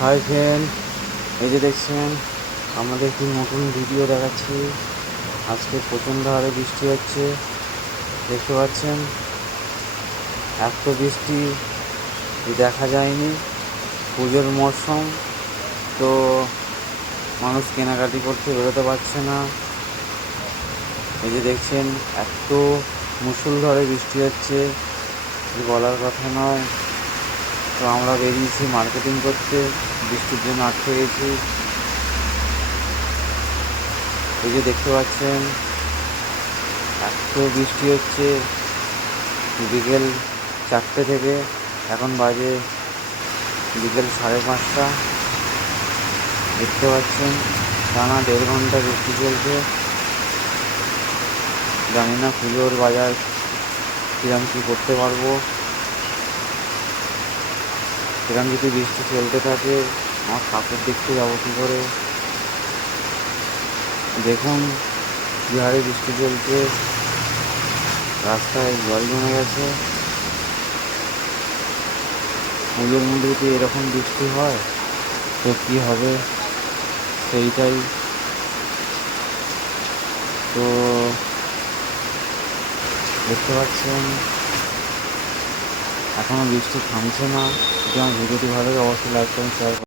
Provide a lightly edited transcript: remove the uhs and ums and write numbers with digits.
Hi friend, এই যে দেখছেন আমাদের একটি নতুন ভিডিও দেখাচ্ছি। আজকে প্রচণ্ড হারে বৃষ্টি হচ্ছে, দেখতে পাচ্ছেন। এত বৃষ্টি দেখা যায়নি। পুজোর মরশুম তো মানুষ কেনাকাটি করতে বেরোতে পারছে না। এই যে দেখছেন এত মুষলধারে বৃষ্টি হচ্ছে, বলার কথা নয়। তো আমরা বেরিয়েছি মার্কেটিং করতে, বৃষ্টির জন্য আটকে গেছি। এই যে দেখতে পাচ্ছেন এত বৃষ্টি হচ্ছে বিকেল 4টে থেকে, এখন বাজে বিকেল 5:30। দেখতে পাচ্ছেন টানা 1.5 ঘন্টা বৃষ্টি চলছে। জানি না পুজোর বাজার কিরম কী করতে পারবো। সেরকম যদি বৃষ্টি চলতে থাকে আমার ঠাকুর দেখতে যাবো কী করে। দেখুন কী হারে বৃষ্টি চলছে, রাস্তায় জল জমে গেছে। পুজোর মধ্যে যদি এরকম বৃষ্টি হয় তো কী হবে সেইটাই। তো দেখতে পাচ্ছেন এখনও বৃষ্টি থামছে না। যদি আমার ভিডিওটি ভালো লাগে অবশ্যই লাইক করুন, শেয়ার করুন।